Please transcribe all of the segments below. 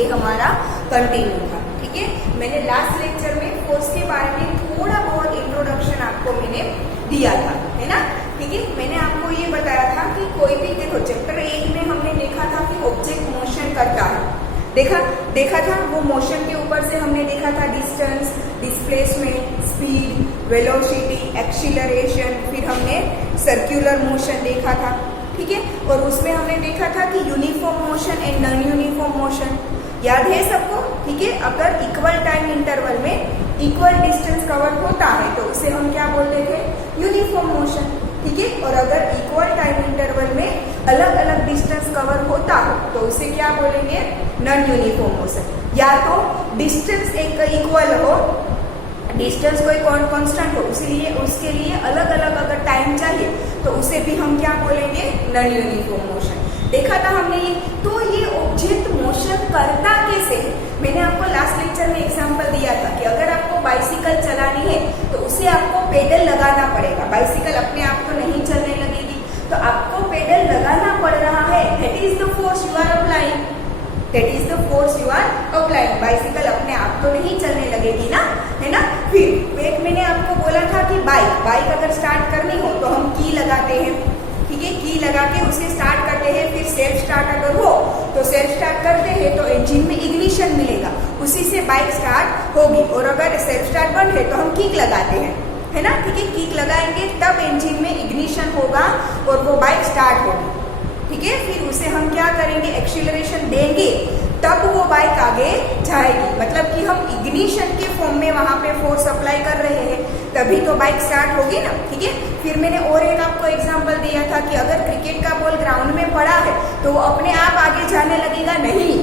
ये हमारा कंटिन्यू था। ठीक है, मैंने लास्ट लेक्चर में फोर्स के बारे में थोड़ा बहुत इंट्रोडक्शन आपको मैंने दिया था, है ना। ठीक है, मैंने आपको ये बताया था कि कोई भी, देखो चैप्टर 1 में हमने देखा था कि ऑब्जेक्ट मोशन करता है, देखा था वो मोशन के ऊपर से हमने देखा था distance, displacement, speed, velocity, acceleration, फिर हमने सर्कुलर मोशन देखा था। ठीक है, और उसमें हमने देखा था कि uniform motion and non uniform motion, याद है सबको। ठीक है, अगर इक्वल टाइम इंटरवल में इक्वल डिस्टेंस कवर होता है तो उसे हम क्या बोलते थे, यूनिफॉर्म मोशन। ठीक है, और अगर इक्वल टाइम इंटरवल में अलग अलग डिस्टेंस कवर होता हो तो उसे क्या बोलेंगे, नॉन यूनिफॉर्म मोशन। या तो डिस्टेंस एक इक्वल हो, डिस्टेंस कोई कांस्टेंट हो, इसलिए उसके लिए अलग अलग अगर टाइम चाहिए तो उसे भी हम क्या बोलेंगे, नॉन यूनिफॉर्म मोशन। देखा था हमने ये। तो ये ऑब्जेक्ट मोशन करता कैसे है, मैंने आपको लास्ट लेक्चर में एग्जांपल दिया था कि अगर आपको बाइसिकल चलानी है तो उसे आपको पेडल लगाना पड़ेगा। बाइसिकल अपने आप तो नहीं चलने लगेगी, तो आपको पेडल लगाना पड़ रहा है। That is the force you are applying, that is the force you are applying. Bicycle अपने आप तो नहीं चलने लगेगी ना, है ना। फिर एक मैंने आपको बोला था कि बाइक अगर स्टार्ट करनी हो तो हम की लगाते हैं। ठीक है, की लगा के उसे स्टार्ट करते हैं, फिर सेल्फ स्टार्ट अगर हो तो सेल्फ स्टार्ट करते हैं तो इंजन में इग्निशन मिलेगा, उसी से बाइक स्टार्ट होगी। और अगर सेल्फ स्टार्ट बंद है तो हम किक लगाते हैं, है ना। ठीक है, किक लगाएंगे तब इंजन में इग्निशन होगा और वो बाइक स्टार्ट होगी। ठीक है, फिर उसे हम क्या करेंगे, एक्सीलरेशन देंगे तब वो बाइक आगे जाएगी। मतलब कि हम इग्निशन के फॉर्म में वहां पे फोर्स अप्लाई कर रहे हैं, तभी तो बाइक स्टार्ट होगी ना। ठीक है, फिर मैंने और एक आपको एग्जांपल दिया था कि अगर क्रिकेट का बॉल ग्राउंड में पड़ा है तो वो अपने आप आगे जाने लगेगा नहीं।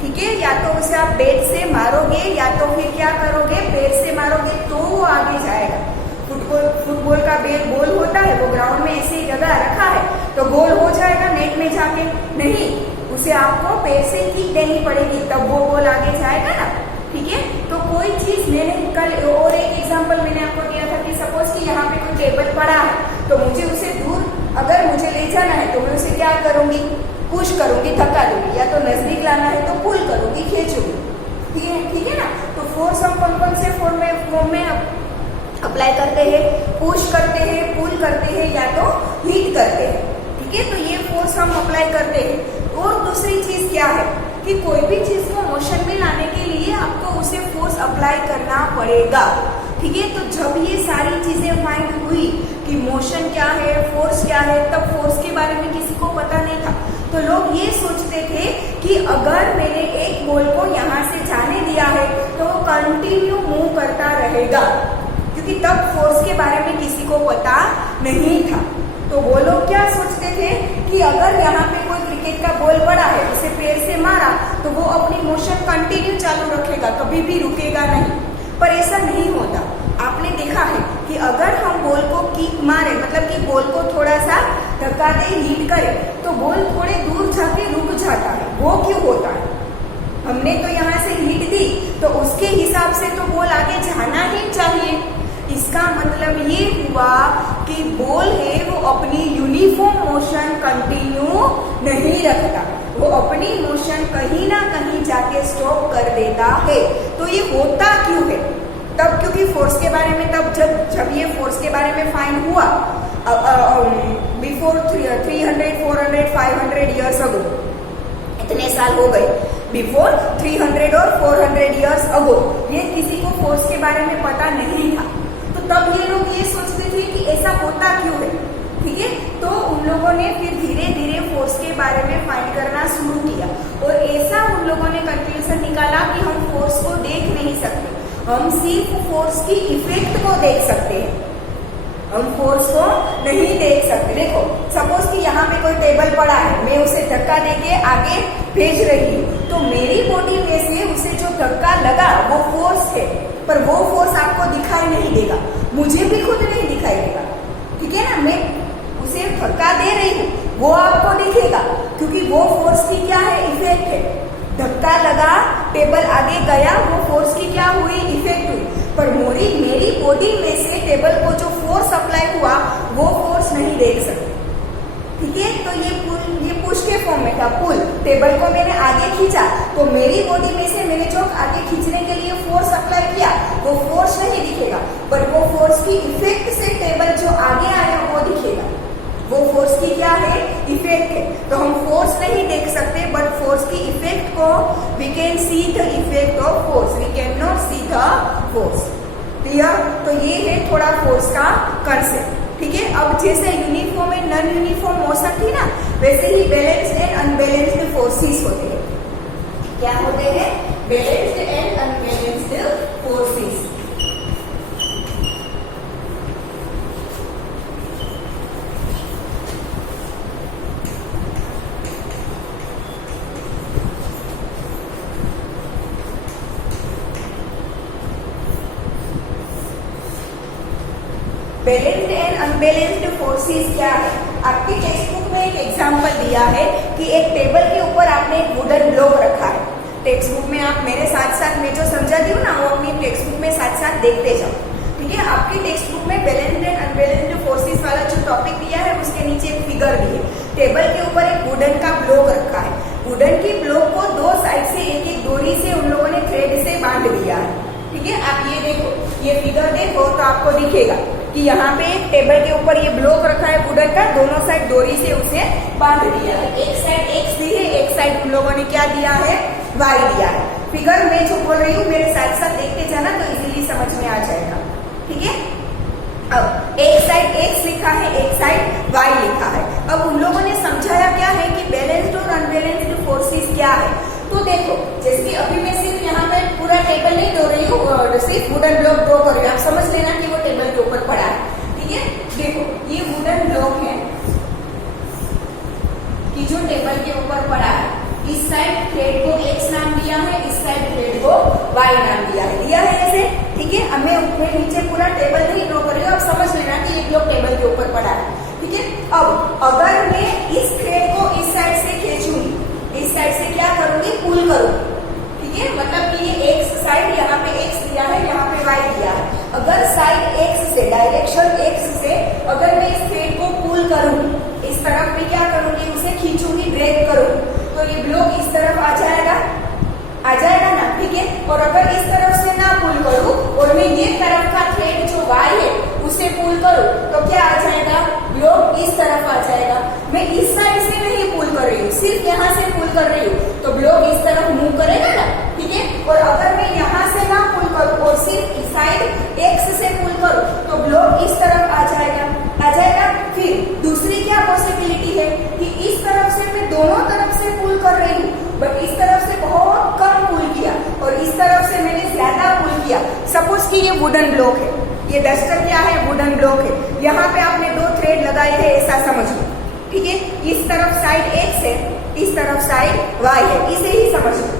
ठीक है, या तो उसे आप बैट से मारोगे या तो फिर क्या करोगे, पैर से मारोगे तो वो आगे जाएगा। फुटबॉल का बॉल होता है, वो ग्राउंड में ऐसी जगह रखा है तो गोल हो जाएगा नेट में जाके, नहीं, उसे आपको पैर से किक देनी पड़ेगी तब वो बॉल आगे जाएगा ना। ठीक है, तो कोई चीज मैंने कल और एक एग्जांपल मैंने आपको दिया था कि सपोज कि यहाँ पे कोई टेबल पड़ा है तो मुझे उसे दूर अगर मुझे ले जाना है तो मैं उसे क्या करूंगी, पुश करूंगी, धक्का दूंगी, या तो नजदीक लाना है तो पुल करूंगी, खींचूंगी। ठीक है ना। तो फोर्स हम कौन से फॉर्म में अप्लाई करते हैं, पुश करते हैं, पुल करते हैं, या तो हीट करते हैं। ठीक है, तो ये फोर्स हम अप्लाई करते हैं। और दूसरी चीज क्या है कि कोई भी चीज को मोशन में लाने के लिए आपको उसे फोर्स अप्लाई करना पड़ेगा। ठीक है, तो जब ये सारी चीजें फाइंड हुई कि मोशन क्या है, फोर्स क्या है, तब फोर्स के बारे में किसी को पता नहीं था। तो लोग ये सोचते थे कि अगर मैंने एक बॉल को यहाँ से जाने दिया है तो वो कंटिन्यू मूव करता रहेगा, क्योंकि तब फोर्स के बारे में किसी को पता नहीं था। तो वो लोग क्या सोचते थे कि अगर यहाँ पे कोई क्रिकेट का बॉल पड़ा है, उसे पैर से मारा तो वो अपनी मोशन कंटिन्यू चालू रखेगा, कभी भी रुकेगा नहीं। पर ऐसा नहीं होता। आपने देखा है कि अगर हम बॉल को किक मारे, मतलब कि बॉल को थोड़ा सा धक्का दे, हिट करे, तो बॉल थोड़े दूर जाके रुक जाता है। वो क्यों होता है, हमने तो यहाँ से हिट दी तो उसके हिसाब से तो बॉल आगे जाना ही चाहिए। इसका मतलब ये हुआ कि बॉल है वो अपनी यूनिफॉर्म मोशन कंटिन्यू नहीं रखता, वो अपनी मोशन कहीं ना कहीं जाके स्टॉप कर देता है। तो ये होता क्यों है, तब क्योंकि फोर्स के बारे में तब जब ये फोर्स के बारे में फाइंड हुआ बिफोर 300, 400, 500 ईयर्स अगो, इतने साल हो गए, बिफोर 300 और 400 ईयर्स अगो, ये किसी को फोर्स के बारे में पता नहीं था। तो तब ये लोग ये सोचते थे कि ऐसा होता क्यों है। ठीक है, तो उन लोगों ने फिर धीरे धीरे फोर्स के बारे में फाइंड करना शुरू किया और ऐसा उन लोगों ने कंक्लूजन निकाला कि हम फोर्स को देख नहीं सकते, हम सिर्फ फोर्स की इफेक्ट को देख सकते हैं, हम फोर्स को नहीं देख सकते। देखो सपोज कि यहाँ पे कोई टेबल पड़ा है, मैं उसे धक्का देके आगे भेज रही हूँ, तो मेरी बॉडी में से उसे जो धक्का लगा वो फोर्स है, पर वो फोर्स आपको दिखाई नहीं देगा, मुझे भी खुद नहीं दिखाई देगा। ठीक है ना, मैं उसे धक्का दे रही हूँ, वो आपको दिखेगा क्योंकि वो फोर्स की क्या है, इफेक्ट है। धक्का लगा, टेबल आगे गया, वो फोर्स की क्या हुई, इफेक्ट हुई। पर मेरी बॉडी में से टेबल को जो फोर्स अप्लाई हुआ वो फोर्स नहीं देख सकते। ठीक है। तो ये पुश के फॉर्म में था, पुल। टेबल को मैंने आगे खींचा तो मेरी बॉडी में से मैंने जो आगे खींचने के लिए फोर्स अप्लाई किया वो फोर्स नहीं दिखेगा, पर वो फोर्स की इफेक्ट से टेबल जो आगे आया वो दिखेगा। वो फोर्स की क्या है? इफेक्ट है। तो हम फोर्स नहीं देख सकते, बट फोर्स की इफेक्ट को we can see the effect of force, we can not see the force. Clear? तो ये है थोड़ा फोर्स का कंसेप्ट। ठीक है। अब जैसे uniform and non uniform motion थी ना, वैसे ही बैलेंस्ड एंड अनबैलेंस्ड फोर्सेस होते हैं। क्या होते हैं? Balanced and unbalanced forces. Balanced and unbalanced forces क्या है? आपकी टेक्स्ट बुक में एक एग्जांपल दिया है कि एक टेबल के ऊपर आपने एक वुडन ब्लॉक रखा है। टेक्स्ट बुक में आप मेरे साथ साथ मैं जो समझाती हूँ ना, वो अपनी टेक्स्ट बुक में साथ साथ देखते जाओ। ठीक है। आपकी टेक्स्ट बुक में बैलेंस्ड एंड अनबैलेंस्ड फोर्सेस वाला जो टॉपिक दिया है उसके नीचे एक फिगर भी है। टेबल के ऊपर एक वुडन का ब्लॉक रखा है। वुडन की ब्लॉक को दो साइड से एक एक डोरी से उन लोगों ने थ्रेड से बांध दिया है। ठीक है। आप ये देखो, ये फिगर देखो तो आपको दिखेगा कि यहाँ पे एक टेबल के ऊपर ये ब्लॉक रखा है वुडन का, दोनों साइड डोरी से उसे बांध दिया है। एक साइड एक्स दी है, एक साइड उन लोगों ने क्या दिया है? वाई दिया है। फिगर मैं जो बोल रही हूँ मेरे साथ साथ देखते जाना तो इजीली समझ में आ जाएगा। ठीक है। अब एक साइड एक्स लिखा है, एक साइड वाई लिखा है। अब उन लोगों ने समझाया क्या है कि बैलेंस्ड और अनबैलेंस्ड फोर्सेस क्या है। तो देखो, जैसे अभी मैं सिर्फ यहाँ पे पूरा टेबल नहीं ड्रॉ रही हूँ, सिर्फ वुडन ब्लॉक ड्रॉ कर रही हूँ। आप समझ लेना कि वो टेबल के ऊपर पड़ा है। ठीक है। देखो, ये वुडन ब्लॉक है कि जो टेबल के ऊपर पड़ा है। इस साइड थ्रेड को एक्स नाम दिया है, इस साइड थ्रेड को वाई नाम दिया है ऐसे। ठीक है। अब मैं नीचे पूरा टेबल नहीं ड्रॉ कर रही हूँ, आप समझ लेना कि एक ब्लॉक टेबल के ऊपर पड़ा है। ठीक है। अब अगर मैं इस थ्रेड को इस साइड से खींचूंगी, इस साइड से क्या करूंगी? पुल करूंगी। ठीक है। मतलब कि ये एक्स साइड, यहाँ पे एक्स दिया है, यहाँ पे वाई दिया है। अगर साइड एक्स से, डायरेक्शन एक्स से अगर मैं इस थ्रेड को पुल करूंगी, इस तरफ में क्या करूंगी? उसे खींचूंगी, ड्रैग करूंगी, तो ये ब्लॉक इस तरफ आ जाएगा ना। ठीक है। और अगर इस तरफ से ना पुल करूं और मैं ये तरफ का थ्रेड जो वाई है उसे पुल करूं तो क्या आ जाएगा? ब्लॉक इस तरफ आ जाएगा। मैं इस साइड से नहीं पुल कर रही हूँ, सिर्फ यहाँ से पुल कर रही हूँ, तो ब्लॉक इस तरफ मूव करेगा ना। ठीक है। और अगर मैं यहाँ से ना पुल करूँ और सिर्फ इस साइड एक्स से पुल करूँ तो ब्लॉक इस तरफ आ जाएगा। फिर दूसरी क्या पॉसिबिलिटी है कि इस तरफ से मैं दोनों तरफ से पुल कर रही हूँ, बट इस तरफ से बहुत कम पुल किया और इस तरफ से मैंने ज्यादा पुल किया। सपोज कि ये वुडन ब्लॉक है, ये डस्टर क्या है? वुडन ब्लॉक है। यहाँ पे आपने दो थ्रेड लगाए थे, ऐसा समझ लो। ठीक है। इस तरफ साइड एक्स है, इस तरफ साइड वाई है, इसे ही समझ लो।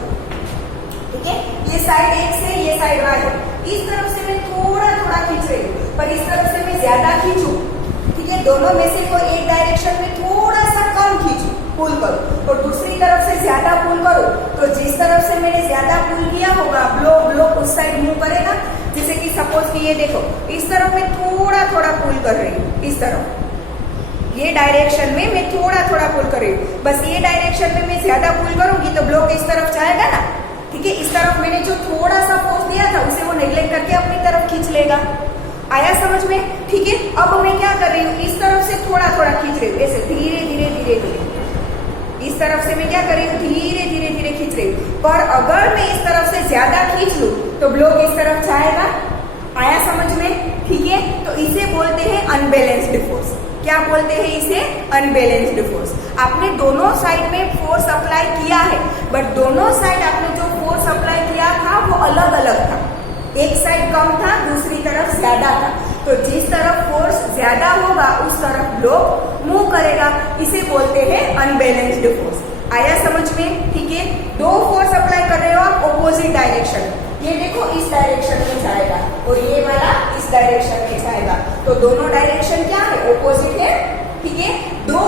ठीक है। ये साइड एक्स है, ये साइड वाई है। इस तरफ से मैं थोड़ा थोड़ा खींच रही हूँ, पर इस तरफ से मैं ज्यादा खींचू। ठीक है। दोनों में से कोई एक डायरेक्शन में थोड़ा सा कम खींचू, पुल करो, और दूसरी तरफ से ज्यादा पुल करो, तो जिस तरफ से मैंने ज्यादा पुल किया होगा ब्लॉक उस साइड मूव करेगा। जैसे कि सपोज कि ये देखो, इस तरफ मैं थोड़ा थोड़ा पुल कर रही हूँ, इस तरफ ये डायरेक्शन में मैं थोड़ा थोड़ा पुल कर रही हूँ। बस ये डायरेक्शन में मैं ज्यादा पुल करूंगी तो ब्लॉक इस तरफ जाएगा ना। ठीक है। इस तरफ मैंने जो थोड़ा सा फोर्स दिया था उसे वो नेग्लेक्ट करके अपनी तरफ खींच लेगा। आया समझ में? ठीक है। अब मैं क्या कर रही हूँ? इस तरफ से थोड़ा थोड़ा खींच रही हूँ, ऐसे धीरे धीरे धीरे धीरे। इस तरफ से मैं क्या कर रही हूँ? धीरे धीरे धीरे खींच रही हूँ। पर अगर मैं इस तरफ से ज्यादा खींच लूँ तो ब्लॉक इस तरफ जाएगा। आया समझ में? ठीक है। तो इसे बोलते हैं अनबैलेंस्ड फोर्स। क्या बोलते हैं इसे? Unbalanced force. आपने दोनों साइड में फोर्स अप्लाई किया है, बट दोनों साइड आपने जो फोर्स अप्लाई किया था वो अलग अलग था। एक साइड कम था, दूसरी तरफ ज्यादा था। तो जिस तरफ फोर्स ज्यादा होगा उस तरफ ब्लॉक मूव करेगा। इसे बोलते हैं अनबैलेंस्ड फोर्स। आया समझ में? ठीक है। दो फोर्स अप्लाई कर रहे हो आप ऑपोजिट डायरेक्शन। ये देखो इस डायरेक्शन में जाएगा और ये वाला इस डायरेक्शन में जाएगा, तो दोनों डायरेक्शन क्या है? ऑपोजिट है। ठीक है। दो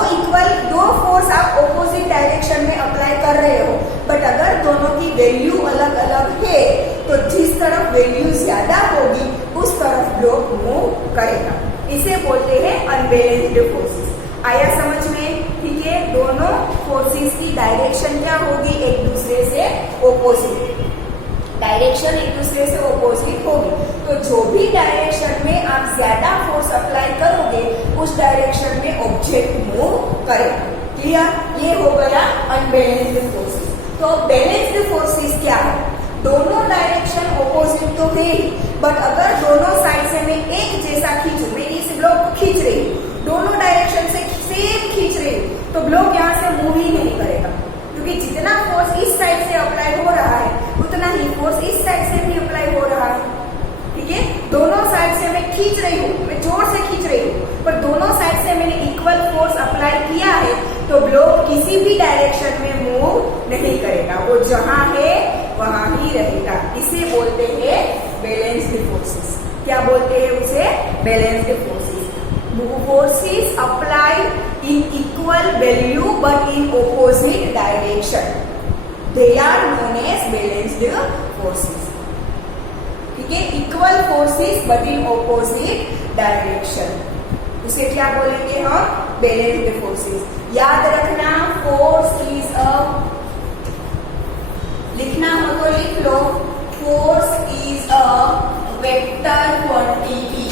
फोर्स आप ऑपोजिट डायरेक्शन में अप्लाई कर रहे हो, बट अगर दोनों की वैल्यू अलग अलग है तो जिस तरफ वैल्यू ज्यादा होगी उस तरफ ब्लॉक मूव करेगा। इसे बोलते हैं अनबैलेंस्ड फोर्सेस। आया समझ में? डायरेक्शन क्या होगी, एक दूसरे से ऑपोजिट, डायरेक्शन एक दूसरे से ऑपोजिट होगी। तो जो भी डायरेक्शन में आप ज्यादा फोर्स अप्लाई करोगे उस डायरेक्शन में ऑब्जेक्ट मूव करेगा। क्लियर? ये हो गया अनबैलेंस्ड फोर्सेस। तो बैलेंस्ड फोर्सेस क्या है, दोनों डायरेक्शन ऑपोजिट तो है ही, बट अगर दोनों साइड से मैं एक जैसा खींचूं, मैं इस ब्लॉक को खींच रही हूँ, दोनों डायरेक्शन से सेम खींच रही हूँ, तो ब्लॉक यहाँ से मूव ही नहीं करेगा, क्योंकि जितना फोर्स इस साइड से अप्लाई हो रहा है उतना ही फोर्स इस साइड से भी अप्लाई हो रहा है। ठीक है, दोनों साइड से मैं खींच रही हूँ, मैं जोर से खींच रही हूँ, पर दोनों साइड से मैंने इक्वल फोर्स अप्लाई किया है, तो ब्लॉक किसी भी डायरेक्शन में मूव नहीं करेगा, वो जहां है वहां ही रहेगा। इसे बोलते हैं बैलेंस्ड फोर्सेस। क्या बोलते हैं उसे? Balanced forces. Forces applied in equal value but in opposite direction, they are known as balanced forces. ठीक है, equal forces but in opposite direction, उसे क्या बोलेंगे हम? Balanced forces. याद रखना, फोर्स इज अ, लिखना हो तो लिख लो, force is a vector quantity.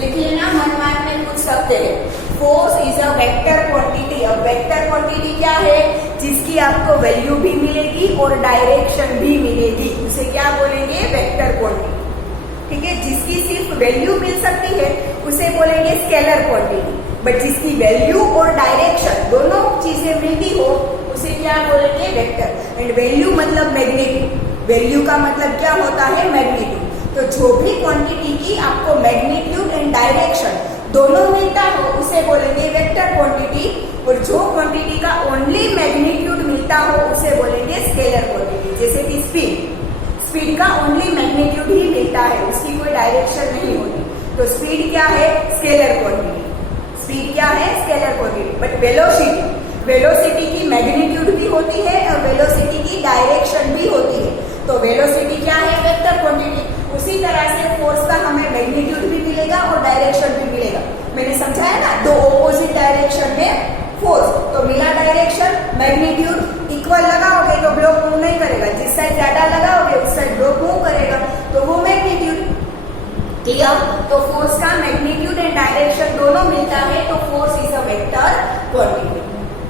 लिख लेना, मन में पूछ सकते हैं। Force is a vector quantity. अब वेक्टर क्वांटिटी क्या है? जिसकी आपको वैल्यू भी मिलेगी और डायरेक्शन भी मिलेगी, उसे क्या बोलेंगे? Vector quantity. ठीक है, जिसकी सिर्फ वैल्यू मिल सकती है उसे बोलेंगे स्केलर क्वांटिटी, बट जिसकी वैल्यू और डायरेक्शन दोनों चीजें मिलती हो उसे क्या बोलेंगे? वेक्टर। एंड वैल्यू मतलब मैग्नीट्यूड, वैल्यू का मतलब क्या होता है? मैग्नीट्यूड। तो जो भी क्वांटिटी की आपको मैग्नीट्यूड एंड डायरेक्शन दोनों मिलता हो उसे बोलेंगे वेक्टर क्वांटिटी, और जो क्वांटिटी का ओनली मैग्नीट्यूड मिलता हो उसे बोलेंगे स्केलर क्वांटिटी। जैसे कि स्पीड, स्पीड का ओनली मैग्नीट्यूड ही मिलता है, उसकी कोई डायरेक्शन नहीं होती, तो स्पीड क्या है? Scalar quantity. स्पीड क्या है? Scalar quantity. But velocity, velocity की मैग्नीट्यूड भी होती है और वेलोसिटी की डायरेक्शन भी होती है, तो वेलोसिटी क्या है? Vector quantity. उसी तरह से फोर्स का हमें मैग्नीट्यूड भी मिलेगा और डायरेक्शन भी मिलेगा। मैंने समझाया ना, दो ऑपोजिट डायरेक्शन में फोर्स, तो मिला डायरेक्शन, मैग्नीट्यूड इक्वल लगाओगे तो ब्लॉक मूव नहीं करेगा, जिस साइड ज्यादा लगाओगे उस साइड ब्लॉक मूव करेगा, तो वो मैग्नीट्यूड। क्लियर? तो फोर्स का मैग्नीट्यूड एंड डायरेक्शन दोनों मिलता है, तो force is a vector quantity.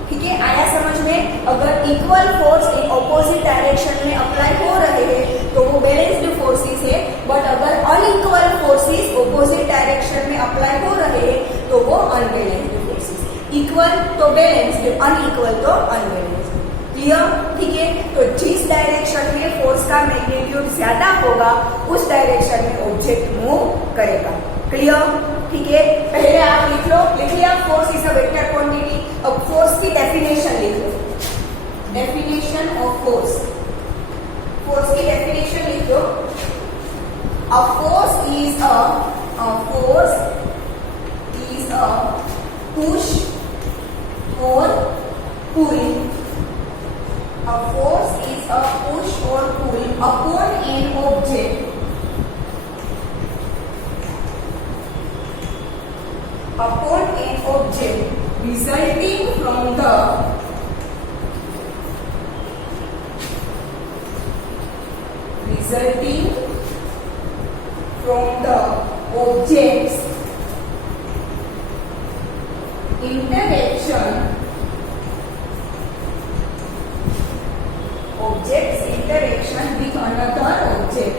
ठीक है, आया समझ में? अगर equal force in opposite direction में अप्लाई हो रहे हैं तो वो बैलेंस्ड फोर्सेस है, बट अगर अनइक्वल फोर्सेस ऑपोजिट डायरेक्शन में अप्लाई हो रहे हैं तो वो अनबैलेंस्ड फोर्सेस। इक्वल तो बैलेंस्ड, अनइक्वल तो अनबैलेंस्ड। क्लियर? ठीक है, तो जिस डायरेक्शन में फोर्स का मैग्नीट्यूड ज्यादा होगा उस डायरेक्शन में ऑब्जेक्ट मूव करेगा। क्लियर? ठीक है, पहले आप लिख लो, लिख लिया force is a vector quantity. अब फोर्स की डेफिनेशन लिख लो, डेफिनेशन ऑफ फोर्स, फोर्स की डेफिनेशन लिख लो। A force is a push और pull. A force is a push or pull upon an object, resulting from the object's interaction with another object.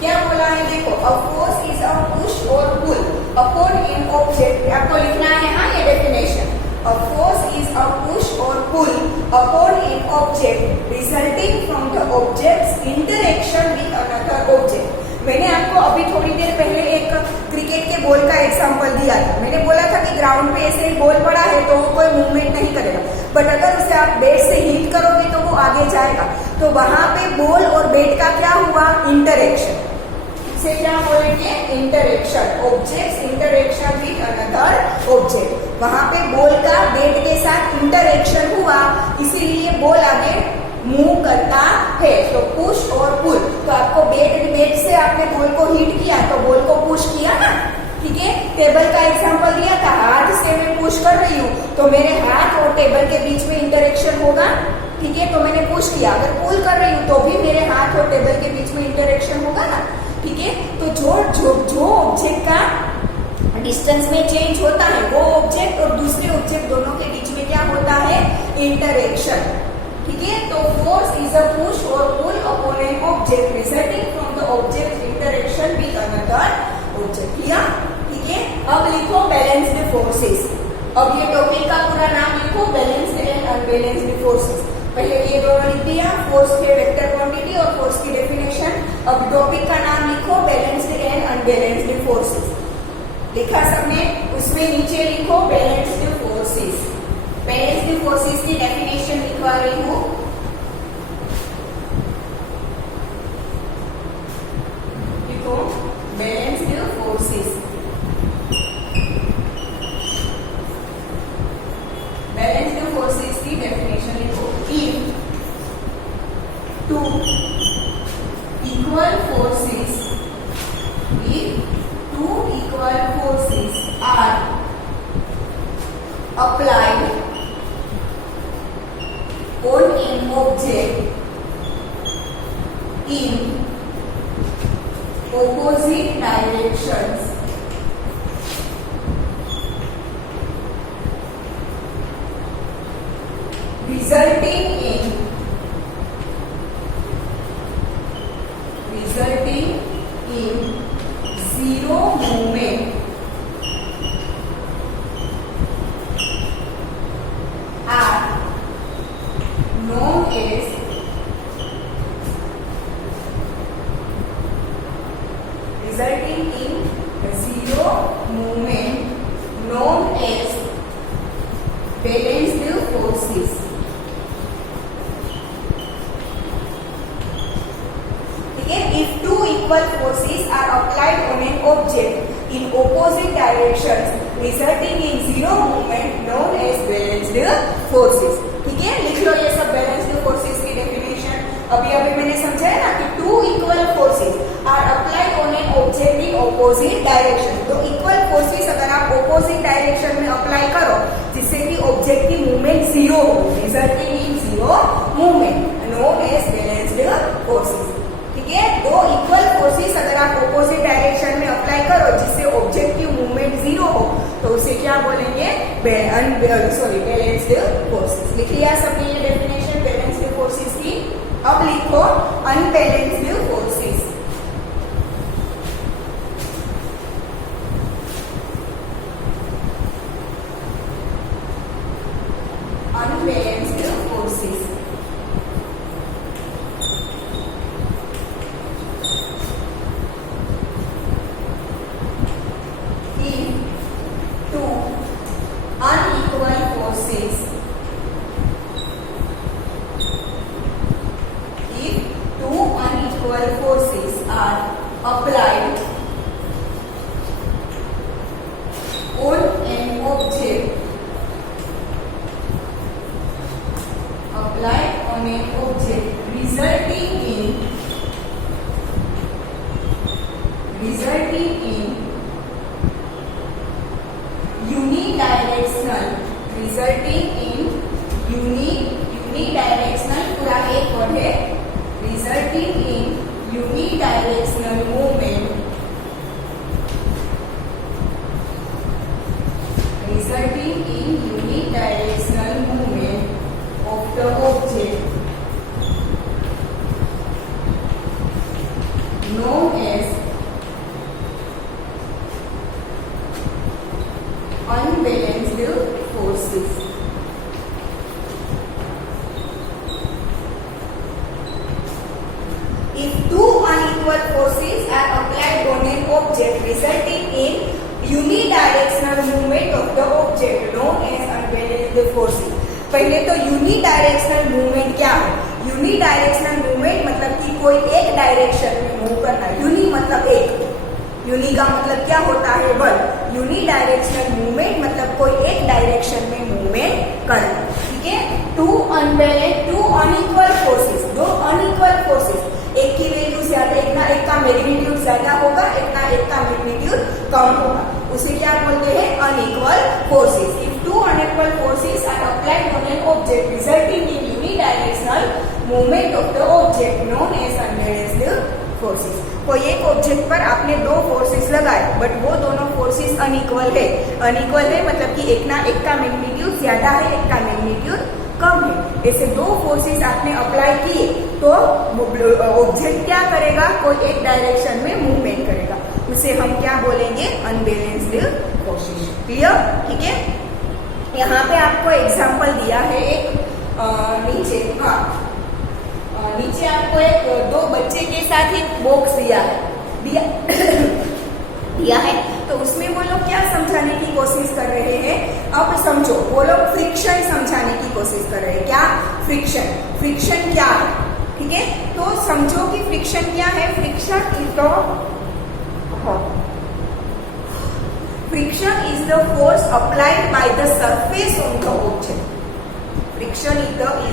क्या बोला है? देखो, a force is a push or pull upon an object, आपको लिखना है। हाँ, ये definition, a force is a push or pull upon an object resulting from the object's interaction with another object। मैंने आपको अभी थोड़ी देर पहले एक क्रिकेट के बॉल का एग्जांपल दिया था। मैंने बोला था कि ग्राउंड पे ऐसे ही बॉल पड़ा है तो वो कोई मूवमेंट नहीं करेगा, बट अगर उसे आप बैट से हिट करोगे तो वो आगे जाएगा। तो वहां पे बॉल और बैट का क्या हुआ? इंटरेक्शन। इसे क्या बोलेंगे? Interaction. Objects interaction with another object. वहां पे बॉल का बैट के साथ इंटरेक्शन हुआ, इसीलिए बॉल आगे मूव करता है। तो पुश और पुल, तो आपको बेट से आपने बॉल को हिट किया तो बॉल को पुश किया ना, ठीक है। टेबल का एग्जांपल दिया था, हाथ से मैं पुश कर रही हूँ तो मेरे हाथ और टेबल के बीच में इंटरेक्शन होगा, ठीक है, तो मैंने पुश किया। अगर पुल कर रही हूँ तो भी मेरे हाथ और टेबल के बीच में इंटरेक्शन होगा ना, ठीक है। तो जो ऑब्जेक्ट का डिस्टेंस में चेंज होता है वो ऑब्जेक्ट और दूसरे ऑब्जेक्ट दोनों के बीच में क्या होता है, इंटरेक्शन, ठीक है। तो फोर्स इज अ पुश और pull upon an object resulting from the object interaction with another object, किया, ठीक है। अब लिखो बैलेंस्ड फोर्सेस। अब ये टॉपिक का पूरा नाम लिखो, बैलेंस्ड एंड अनबैलेंस्ड फोर्सेस। पहले ये दोनों लिख दिया, फोर्स के वेक्टर क्वांटिटी और फोर्स की डेफिनेशन। अब टॉपिक का नाम लिखो बैलेंस्ड एंड अनबैलेंस्ड फोर्सेस। लिखा सबने, उसमें नीचे लिखो बैलेंस्ड फोर्सेस। बैलेंस्ड फोर्सेस की डेफिनेशन लिखवा रही हूँ। लिखो बैलेंस्ड फोर्सेस। बैलेंस्ड फोर्सेस की डेफिनेशन लिखो। If two equal forces, if two equal forces are applied on an object in opposite directions, resulting in zero movement are known as resulting in zero movement known as balanced forces. If two equal forces are applied on an object in opposite directions, resulting in zero movement known as balanced forces. ठीक है, लिख लो ये सब balanced forces की definition। अभी मैंने समझाया ना कि two equal forces are applied on an object in opposite direction। तो equal forces अगर आप opposite direction में apply करो जिससे कि object की movement zero हो, resulting in zero movement known as balanced forces। ये दो इक्वल फोर्सेस अगर आप ऑपोजिट डायरेक्शन में अप्लाई करो जिससे ऑब्जेक्ट की मूवमेंट जीरो हो तो उसे क्या बोलेंगे, बैलेंस्ड फोर्सेस। लिख लिया सबने ये डेफिनेशन बैलेंस्ड फोर्सेस की। अब लिखो unbalanced forces. Unbalanced forces applied on an object, resulting in unidirectional पूरा एक वर्ड है, resulting in unidirectional movement, of the object known as unbalanced forces. If two unequal forces are applied on an object resulting in unidirectional movement of the object known as unbalanced forces. पहले तो unidirectional movement क्या है? Unidirectional movement मतलब कि कोई एक direction में move करना। यूनि मतलब एक, यूनि का मतलब क्या होता है? बल। यूनिडायरेक्शनल मूवमेंट मतलब कोई एक डायरेक्शन में मूवमेंट करना, ठीक है। टू अनइक्वल फोर्सेस एक की वैल्यू ज्यादा, एक ना एक का मैग्नीट्यूड ज्यादा होगा, एक ना एक का मैग्नीट्यूड कम होगा। उसे क्या बोलते हैं? Unequal forces. If two unequal forces are applied on an object resulting in unidirectional movement of the object known as unbalanced forces. कोई एक ऑब्जेक्ट पर आपने दो फोर्सेस लगाए, बट वो दोनों फोर्सेस अनइक्वल है। अनइक्वल है मतलब कि एक ना एक का मैग्नीट्यूड ज्यादा है, एक का मैग्नीट्यूड कम है। ऐसे दो फोर्सेस आपने अप्लाई किए तो ऑब्जेक्ट क्या करेगा? कोई एक डायरेक्शन में मूवमेंट करेगा। उसे हम क्या बोलेंगे? Unbalanced forces. क्लियर? ठीक है। यहाँ पे आपको एग्जाम्पल दिया है एक नीचे, हाँ नीचे आपको एक दो बच्चे के साथ एक बॉक्स दिया है, तो उसमें वो लोग क्या समझाने की कोशिश कर रहे हैं? अब समझो, वो लोग फ्रिक्शन समझाने की कोशिश कर रहे हैं। क्या? फ्रिक्शन। फ्रिक्शन क्या है? ठीक है, तो समझो कि फ्रिक्शन क्या है। Friction is the force applied by the surface on the object. Friction is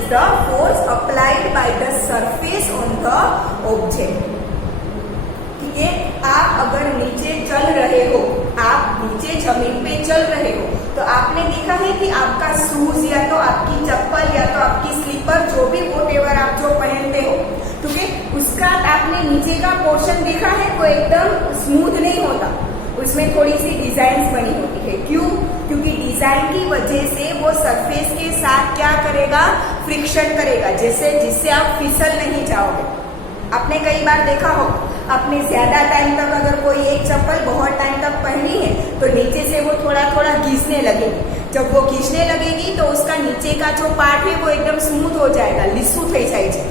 the force applied by the surface on the object. ठीक है, आप अगर नीचे चल रहे हो, आप नीचे जमीन पे चल रहे हो, तो आपने देखा है कि आपका शूज या तो आपकी चप्पल या तो आपकी स्लीपर, जो भी वॉटेवर आप जो पहनते हो, ठीक है, उसका आपने नीचे का पोर्शन देखा है, वो एकदम स्मूथ नहीं होता, उसमें थोड़ी सी डिजाइन बनी होती है। क्यों? क्योंकि डिजाइन की वजह से वो सरफेस के साथ क्या करेगा? फ्रिक्शन करेगा, जिससे आप फिसल नहीं जाओगे। आपने कई बार देखा हो, आपने ज्यादा टाइम तक अगर कोई एक चप्पल बहुत टाइम तक पहनी है तो नीचे से वो थोड़ा थोड़ा घिसने लगेगी। जब वो घिसने लगेगी तो उसका नीचे का जो पार्ट है वो एकदम स्मूथ हो जाएगा, लिस्सू થઈ જાય છે,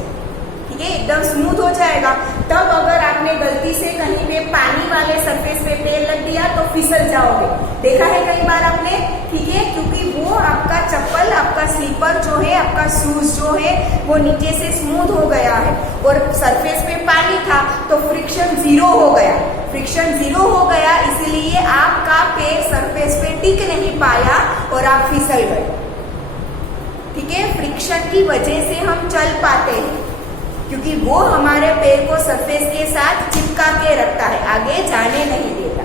ठीक है, एकदम स्मूथ हो जाएगा। तब अगर आपने गलती से कहीं पे पानी वाले सरफेस पे पैर लग दिया तो फिसल जाओगे। देखा है कई बार आपने, ठीक है, क्योंकि वो आपका चप्पल, आपका स्लीपर जो है, आपका शूज जो है, वो नीचे से स्मूथ हो गया है और सरफेस पे पानी था तो फ्रिक्शन जीरो हो गया। फ्रिक्शन जीरो हो गया, इसलिए आपका पैर सरफेस पे टिक नहीं पाया और आप फिसल गए। ठीक है, फ्रिक्शन की वजह से हम चल पाते हैं, क्योंकि वो हमारे पैर को सरफेस के साथ चिपका के रखता है, आगे जाने नहीं देता।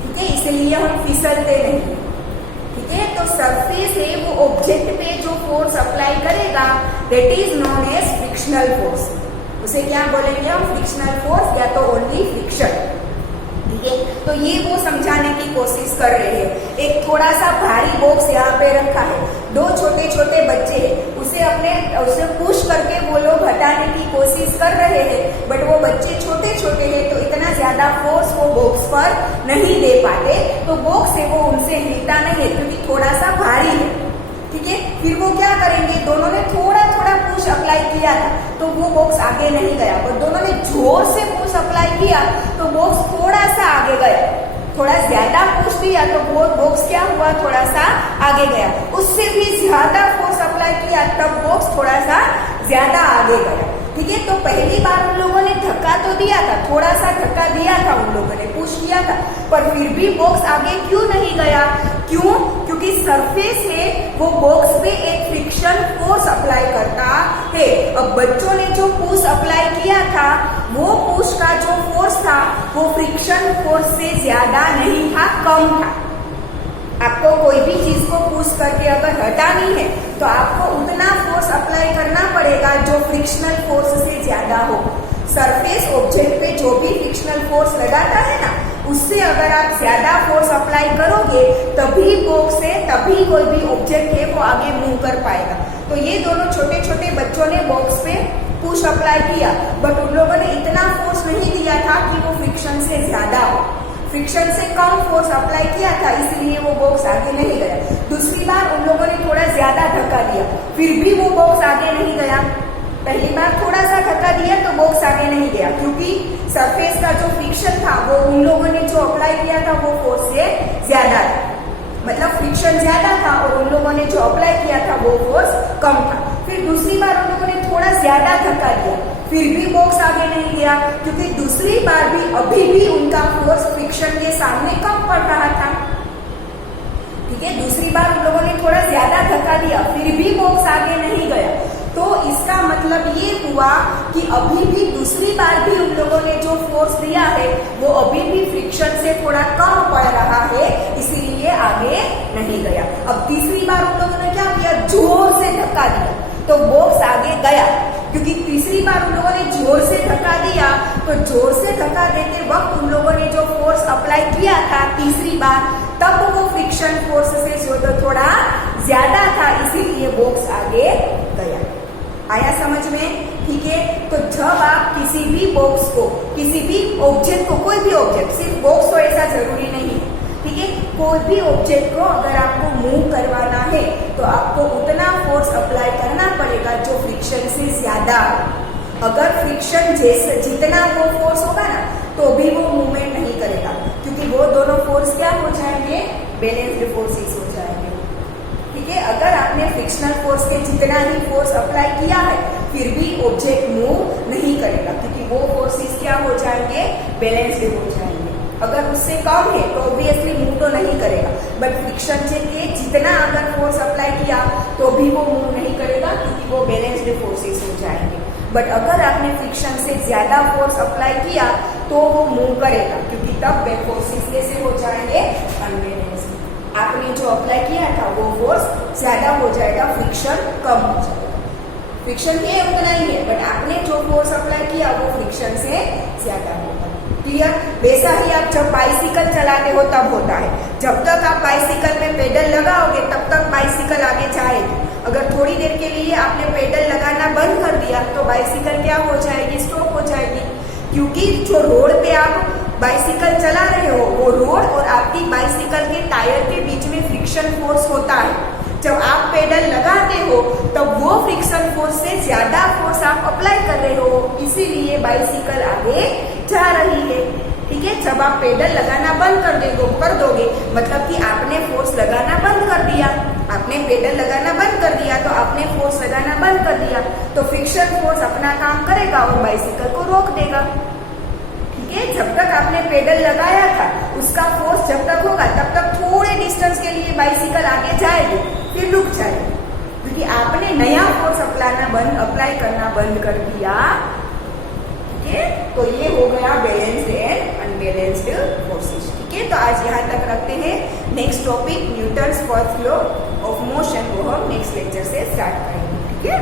ठीक है, इसलिए हम फिसलते नहीं। ठीक है, तो सरफेस है वो ऑब्जेक्ट पे जो फोर्स अप्लाई करेगा, that is known as frictional force. उसे क्या बोलेंगे हम? फ्रिक्शनल फोर्स या तो ओनली फ्रिक्शन। ठीक है, तो ये वो समझाने की कोशिश कर रहे हैं। एक थोड़ा सा भारी बॉक्स यहाँ पे रखा है, दो छोटे छोटे बच्चे हैं, उसे पुश करके वो लोग हटाने की कोशिश कर रहे हैं, बट वो बच्चे छोटे छोटे हैं तो इतना ज्यादा फोर्स वो बॉक्स पर नहीं दे पाते, तो बॉक्स है वो उनसे हिलता नहीं है क्योंकि थोड़ा सा भारी है। ठीक है, फिर वो क्या करेंगे? दोनों ने थोड़ा थोड़ा पुश अप्लाई किया था तो वो बॉक्स आगे नहीं गया, और दोनों ने जोर से पुश अप्लाई किया तो बॉक्स थोड़ा सा आगे गया। थोड़ा ज्यादा पुश दिया तो वो बॉक्स क्या हुआ? थोड़ा सा आगे गया। उससे भी ज्यादा फोर्स अप्लाई किया तब बॉक्स थोड़ा सा ज्यादा आगे गया। ठीक है, तो पहली बार उन लोगों ने धक्का तो दिया था, थोड़ा सा धक्का दिया था उन लोगों ने, पुश किया था, पर फिर भी बॉक्स आगे क्यों नहीं गया? क्यों? क्योंकि सरफेस है वो बॉक्स पे एक फ्रिक्शन फोर्स अप्लाई करता है। अब बच्चों ने जो पुश अप्लाई किया था, वो पुश का जो फोर्स था वो फ्रिक्शन फोर्स से ज्यादा नहीं था, कम था। आपको कोई भी चीज को पुश करके अगर हटानी है तो आपको उतना फोर्स अप्लाई करना पड़ेगा जो फ्रिक्शनल फोर्स से ज्यादा हो। सरफेस ऑब्जेक्ट पे जो भी फ्रिक्शनल फोर्स लगाता है ना, उससे अगर आप ज्यादा फोर्स अप्लाई करोगे तभी बॉक्स से, तभी कोई भी ऑब्जेक्ट है वो आगे मूव कर पाएगा। तो ये दोनों छोटे छोटे बच्चों ने बॉक्स पे पुश अप्लाई किया, बट उन लोगों ने इतना फोर्स नहीं दिया था कि वो फ्रिक्शन से ज्यादा हो। फ्रिक्शन से कम फोर्स अप्लाई किया था, इसलिए वो बॉक्स आगे नहीं गया। दूसरी बार उन लोगों ने थोड़ा ज्यादा धक्का दिया, फिर भी वो बॉक्स आगे नहीं गया। पहली बार थोड़ा सा धक्का दिया तो बॉक्स आगे नहीं गया, क्योंकि सरफेस का जो फ्रिक्शन था वो उन लोगों ने जो अप्लाई किया था वो फोर्स से ज्यादा था, मतलब फ्रिक्शन ज्यादा था और उन लोगों ने जो अप्लाई किया था वो फोर्स कम था। फिर दूसरी बार उन लोगों ने थोड़ा ज्यादा धक्का दिया, फिर भी बॉक्स आगे नहीं गया, क्योंकि दूसरी बार भी अभी भी उनका फोर्स फ्रिक्शन के सामने कम पड़ रहा था। ठीक है, दूसरी बार उन लोगों ने थोड़ा ज्यादा धक्का दिया, फिर भी बॉक्स आगे नहीं गया। तो इसका मतलब मतलब ये हुआ कि अभी भी दूसरी बार भी उन लोगों ने जो फोर्स दिया है वो अभी भी फ्रिक्शन से थोड़ा कम पड़ रहा है, इसीलिए आगे नहीं गया। अब तीसरी बार उन लोगों ने क्या किया, जोर से धक्का दिया तो बॉक्स आगे गया, क्योंकि तीसरी बार उन लोगों ने जोर से धक्का दिया। तो जोर से धक्का देते वक्त उन लोगों ने जो फोर्स अप्लाई किया था तीसरी बार, तब वो फ्रिक्शन फोर्स से जो थोड़ा ज्यादा था, इसीलिए बॉक्स आगे गया। आया समझ में? ठीक है। तो जब आप किसी भी बॉक्स को, किसी भी ऑब्जेक्ट को, कोई भी ऑब्जेक्ट, सिर्फ बॉक्स हो ऐसा जरूरी नहीं है, ठीक है, कोई भी ऑब्जेक्ट को अगर आपको मूव करवाना है तो आपको उतना फोर्स अप्लाई करना पड़ेगा जो फ्रिक्शन से ज्यादा। अगर फ्रिक्शन जैसे जितना वो फोर्स होगा ना तो भी वो मूवमेंट नहीं करेगा, क्योंकि वो दोनों फोर्स क्या हो जाएंगे, बैलेंस्ड फोर्सेस हो जाएंगे। ठीक है। अगर आपने फ्रिक्शनल फोर्स के जितना ही फोर्स अप्लाई किया है फिर भी ऑब्जेक्ट मूव नहीं करेगा, क्योंकि वो फोर्सेस क्या हो जाएंगे, बैलेंस्ड हो जाएंगे। अगर उससे कम है तो ऑब्वियसली मूव तो नहीं करेगा, बट फ्रिक्शन से के जितना अगर फोर्स अप्लाई किया तो भी वो मूव नहीं करेगा, क्योंकि वो बैलेंस्ड फोर्सेस हो जाएंगे। बट अगर आपने फ्रिक्शन से ज्यादा फोर्स अप्लाई किया तो वो मूव करेगा, क्योंकि तब फोर्सेस कैसे हो जाएंगे, अनबैलेंस्ड। आपने जो अप्लाई किया था वो फोर्स ज्यादा हो जाएगा, फ्रिक्शन कम हो जाएगा। फ्रिक्शन है उतना ही है, बट आपने जो फोर्स अप्लाई किया वो फ्रिक्शन से ज्यादा होगा। क्लियर? वैसा ही आप जब बाइसिकल चलाते हो तब होता है। जब तक आप बाइसिकल में पेडल लगाओगे तब तक बाइसिकल आगे जाएगी। अगर थोड़ी देर के लिए आपने पेडल लगाना बंद कर दिया तो बाइसिकल क्या हो जाएगी, स्टॉप हो जाएगी, क्योंकि जो रोड पे आप बाइसिकल चला रहे हो वो रोड और आपकी बाइसिकल के टायर के बीच में फ्रिक्शन फोर्स होता है। जब आप पेडल लगाते हो तब वो फ्रिक्शन फोर्स से ज्यादा फोर्स आप अप्लाई कर रहे हो, इसीलिए बाइसिकल आगे जा रही है। ठीक है। जब आप पेडल लगाना बंद कर दोगे मतलब कि आपने फोर्स लगाना बंद कर दिया। आपने पेडल लगाना बंद कर दिया तो आपने फोर्स लगाना बंद कर दिया, तो फ्रिक्शन फोर्स अपना काम करेगा और बाइसिकल को रोक देगा। ठीक है। जब तक आपने पेडल लगाया था उसका फोर्स जब तक होगा तब तक थोड़े डिस्टेंस के लिए बाइसिकल आगे जाएगी, फिर रुक जाएगी, क्योंकि आपने नया फोर्स अप्लाई करना बंद कर दिया। ठीक है। तो ये हो गया बैलेंस्ड एंड अनबैलेंस्ड फोर्सेस। ठीक है। तो आज यहाँ तक रखते हैं। Next topic Newton's first law of motion वो हम नेक्स्ट लेक्चर से स्टार्ट करेंगे। ठीक है।